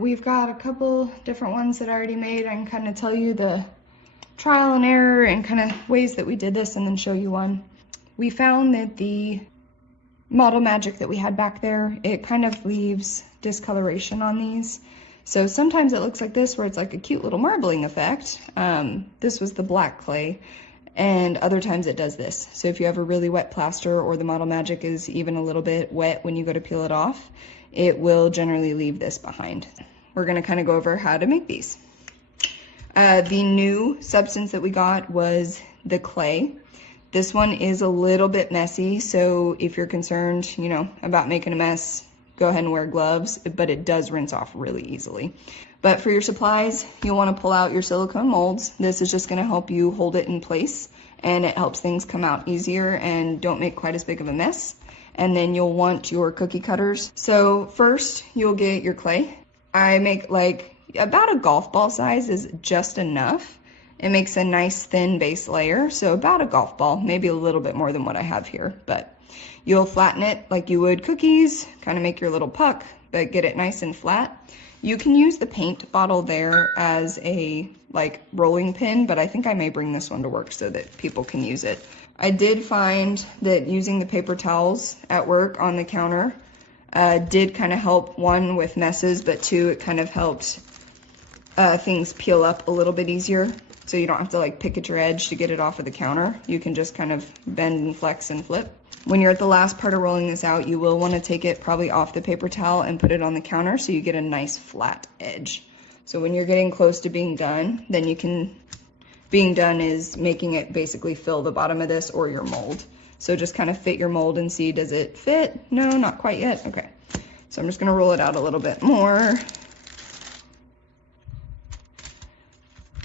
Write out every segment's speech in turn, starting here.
We've got a couple different ones that I already made. I can kind of tell you the trial and error and kind of ways that we did this and then show you one. We found that the model magic that we had back there, it kind of leaves discoloration on these. So sometimes it looks like this where it's like a cute little marbling effect. This was the black clay, and other times it does this. So if you have a really wet plaster or the model magic is even a little bit wet when you go to peel it off, it will generally leave this behind. We're gonna kind of go over how to make these. The new substance that we got was the clay. This one is a little bit messy, so if you're concerned, about making a mess, go ahead and wear gloves, but it does rinse off really easily. But for your supplies, you'll want to pull out your silicone molds. This is just going to help you hold it in place, and it helps things come out easier and don't make quite as big of a mess. And then you'll want your cookie cutters. So first, you'll get your clay. I make like about a golf ball size is just enough. It makes a nice thin base layer, so about a golf ball, maybe a little bit more than what I have here, but you'll flatten it like you would cookies, kind of make your little puck, but get it nice and flat. You can use the paint bottle there as a rolling pin, but I think I may bring this one to work so that people can use it. I did find that using the paper towels at work on the counter did kind of help, one, with messes, but two, it kind of helped things peel up a little bit easier. So you don't have to pick at your edge to get it off of the counter. You can just kind of bend and flex and flip. When you're at the last part of rolling this out, you will want to take it probably off the paper towel and put it on the counter so you get a nice flat edge. So when you're getting close to being done, then being done is making it basically fill the bottom of this or your mold. So just kind of fit your mold and see, does it fit? No, not quite yet. Okay. So I'm just going to roll it out a little bit more.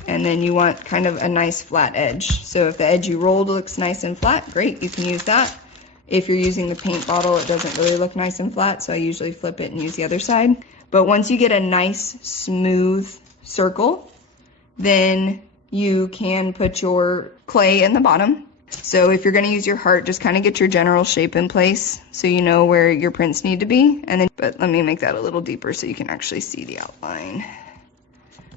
And then you want kind of a nice flat edge. So if the edge you rolled looks nice and flat, great, you can use that. If you're using the paint bottle, it doesn't really look nice and flat, so I usually flip it and use the other side. But once you get a nice smooth circle, then you can put your clay in the bottom. So if you're going to use your heart, just kind of get your general shape in place so you know where your prints need to be. But let me make that a little deeper so you can actually see the outline.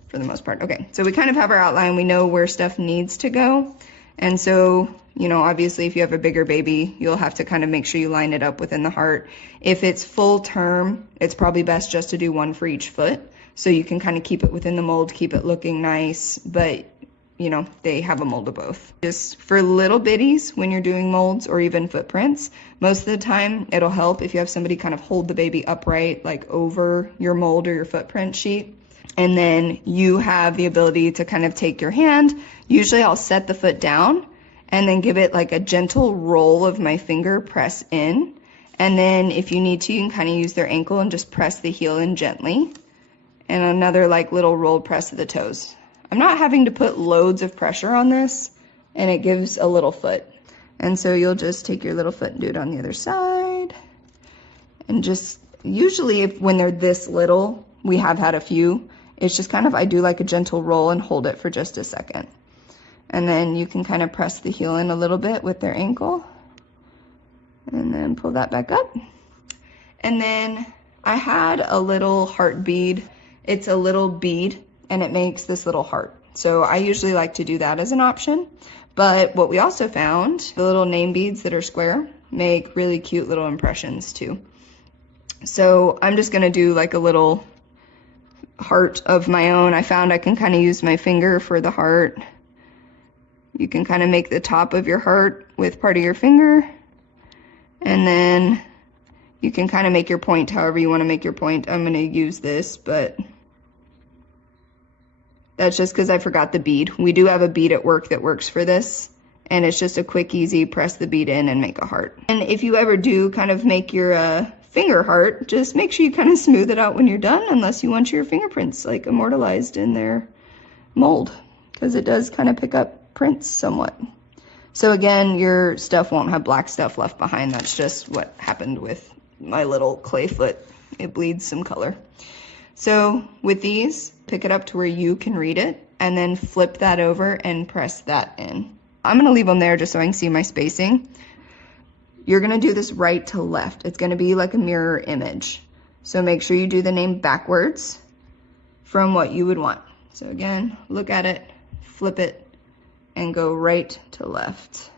For the most part. Okay, so we kind of have our outline. We know where stuff needs to go. And so, obviously if you have a bigger baby, you'll have to kind of make sure you line it up within the heart. If it's full term, it's probably best just to do one for each foot. So you can kind of keep it within the mold, keep it looking nice, but they have a mold of both. Just for little bitties, when you're doing molds or even footprints, most of the time it'll help if you have somebody kind of hold the baby upright, over your mold or your footprint sheet. And then you have the ability to kind of take your hand. Usually I'll set the foot down and then give it a gentle roll of my finger, press in. And then if you need to, you can kind of use their ankle and just press the heel in gently. And another little roll press of the toes. I'm not having to put loads of pressure on this, and it gives a little foot. And so you'll just take your little foot and do it on the other side. And just usually when they're this little, we have had a few. It's just kind of, I do a gentle roll and hold it for just a second. And then you can kind of press the heel in a little bit with their ankle. And then pull that back up. And then I had a little heart bead. It's a little bead and it makes this little heart. So I usually like to do that as an option. But what we also found, the little name beads that are square make really cute little impressions too. So I'm just gonna do a little heart of my own. I found I can kind of use my finger for the heart. You can kind of make the top of your heart with part of your finger, and then you can kind of make your point however you want to make your point. I'm going to use this, but that's just because I forgot the bead. We do have a bead at work that works for this, and it's just a quick, easy press the bead in and make a heart. And if you ever do kind of make your finger heart, just make sure you kind of smooth it out when you're done, unless you want your fingerprints immortalized in their mold, because it does kind of pick up prints somewhat. So again, your stuff won't have black stuff left behind. That's just what happened with my little clay foot. It bleeds some color. So with these, pick it up to where you can read it, and then flip that over and press that in. I'm going to leave them there just so I can see my spacing. You're going to do this right to left. It's going to be like a mirror image. So make sure you do the name backwards from what you would want. So again, look at it, flip it, and go right to left.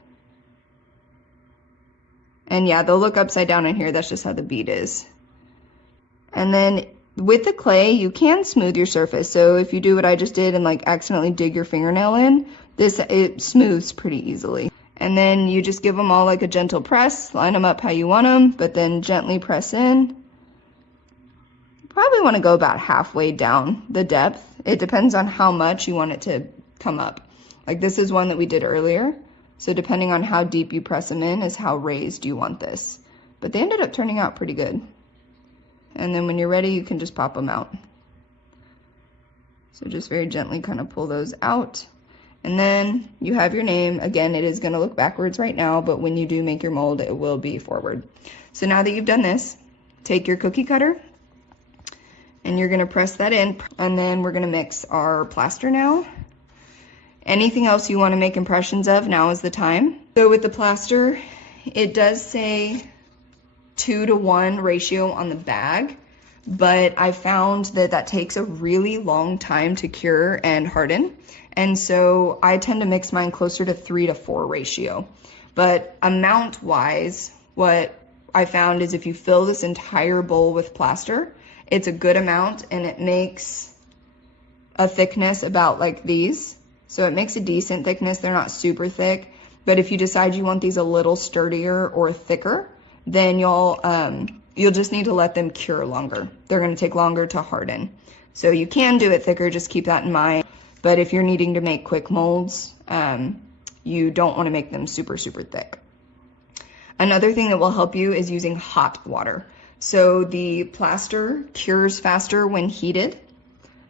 And yeah, they'll look upside down in here. That's just how the bead is. And then with the clay, you can smooth your surface. So if you do what I just did and like accidentally dig your fingernail in, it smooths pretty easily. And then you just give them all like a gentle press, line them up how you want them, but then gently press in. Probably want to go about halfway down the depth. It depends on how much you want it to come up. Like this is one that we did earlier. So depending on how deep you press them in is how raised you want this. But they ended up turning out pretty good. And then when you're ready, you can just pop them out. So just very gently kind of pull those out. And then you have your name. Again, it is going to look backwards right now, but when you do make your mold, it will be forward. So now that you've done this, take your cookie cutter and you're going to press that in. And then we're going to mix our plaster now. Anything else you want to make impressions of, now is the time. So with the plaster, it does say 2-to-1 ratio on the bag, but I found that that takes a really long time to cure and harden. And so I tend to mix mine closer to 3-to-4 ratio. But amount wise, what I found is if you fill this entire bowl with plaster, it's a good amount and it makes a thickness about like these. So it makes a decent thickness. They're not super thick, but if you decide you want these a little sturdier or thicker, then you'll just need to let them cure longer. They're going to take longer to harden. So you can do it thicker, just keep that in mind. But if you're needing to make quick molds, you don't want to make them super, super thick. Another thing that will help you is using hot water. So the plaster cures faster when heated.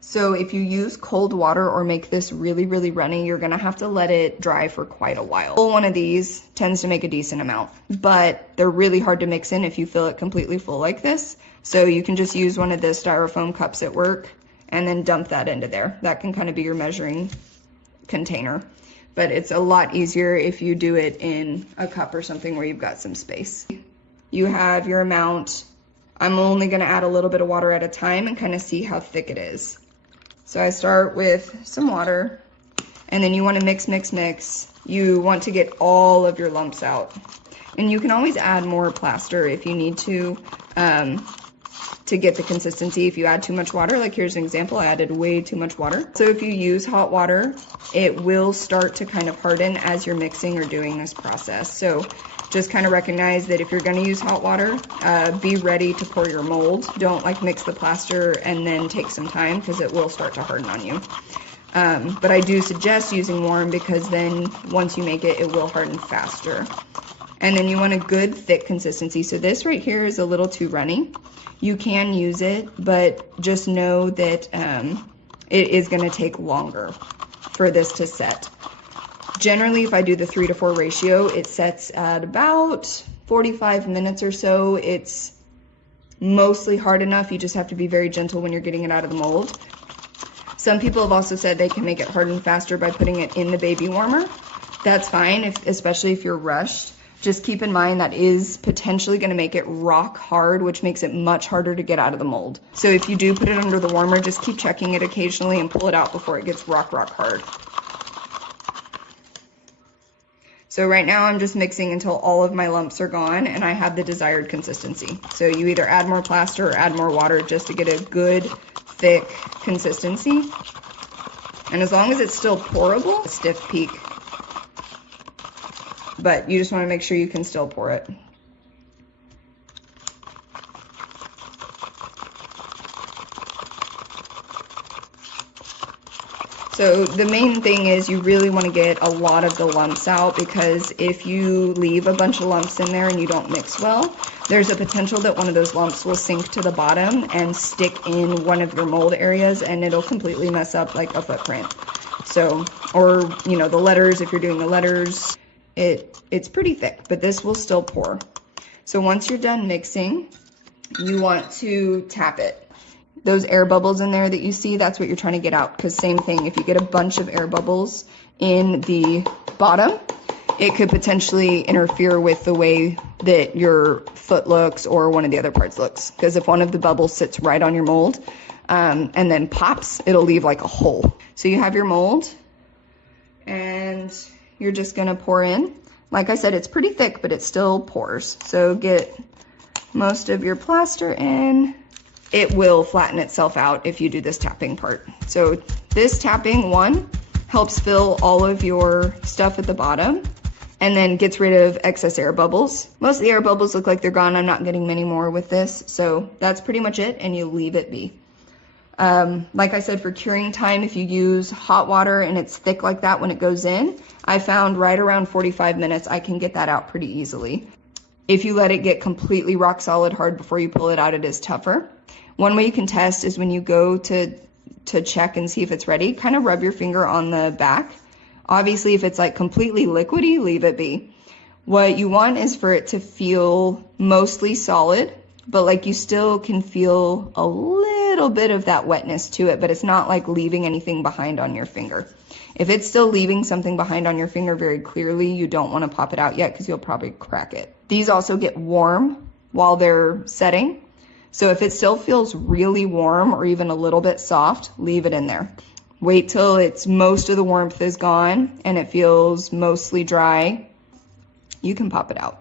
So if you use cold water or make this really, really runny, you're gonna have to let it dry for quite a while. One of these tends to make a decent amount, but they're really hard to mix in if you fill it completely full like this. So you can just use one of the styrofoam cups at work and then dump that into there. That can kind of be your measuring container, but it's a lot easier if you do it in a cup or something where you've got some space. You have your amount. I'm only gonna add a little bit of water at a time and kind of see how thick it is. So I start with some water, and then you want to mix, mix, mix. You want to get all of your lumps out. And you can always add more plaster if you need to get the consistency. If you add too much water, like here's an example, I added way too much water. So if you use hot water, it will start to kind of harden as you're mixing or doing this process. So just kind of recognize that if you're going to use hot water, be ready to pour your mold. Don't like mix the plaster and then take some time because it will start to harden on you. But I do suggest using warm because then once you make it, it will harden faster. And then you want a good thick consistency. So this right here is a little too runny. You can use it, but just know that it is going to take longer for this to set. Generally, if I do the 3-to-4 ratio, it sets at about 45 minutes or so. It's mostly hard enough. You just have to be very gentle when you're getting it out of the mold. Some people have also said they can make it harden faster by putting it in the baby warmer. That's fine, especially if you're rushed. Just keep in mind that is potentially going to make it rock hard, which makes it much harder to get out of the mold. So if you do put it under the warmer, just keep checking it occasionally and pull it out before it gets rock, rock hard. So right now I'm just mixing until all of my lumps are gone and I have the desired consistency. So you either add more plaster or add more water just to get a good, thick consistency. And as long as it's still pourable, a stiff peak. But you just want to make sure you can still pour it. So the main thing is you really want to get a lot of the lumps out, because if you leave a bunch of lumps in there and you don't mix well, there's a potential that one of those lumps will sink to the bottom and stick in one of your mold areas and it'll completely mess up like a footprint. So, or you know, the letters, if you're doing the letters, it's pretty thick, but this will still pour. So once you're done mixing, you want to tap it. Those air bubbles in there that you see, that's what you're trying to get out, because same thing, if you get a bunch of air bubbles in the bottom, it could potentially interfere with the way that your foot looks or one of the other parts looks. Because if one of the bubbles sits right on your mold and then pops, it'll leave like a hole. So you have your mold and you're just gonna pour in. Like I said, it's pretty thick, but it still pours. So get most of your plaster in. It will flatten itself out if you do this tapping part. So this tapping one helps fill all of your stuff at the bottom and then gets rid of excess air bubbles. Most of the air bubbles look like they're gone. I'm not getting many more with this. So that's pretty much it, and you leave it be. Like I said, for curing time, if you use hot water and it's thick like that when it goes in, I found right around 45 minutes, I can get that out pretty easily. If you let it get completely rock solid hard before you pull it out, it is tougher. One way you can test is when you go to check and see if it's ready, kind of rub your finger on the back. Obviously, if it's like completely liquidy, leave it be. What you want is for it to feel mostly solid, but like you still can feel a little bit of that wetness to it, but it's not like leaving anything behind on your finger. If it's still leaving something behind on your finger very clearly, you don't want to pop it out yet because you'll probably crack it. These also get warm while they're setting. So if it still feels really warm or even a little bit soft, leave it in there. Wait till it's most of the warmth is gone and it feels mostly dry. You can pop it out.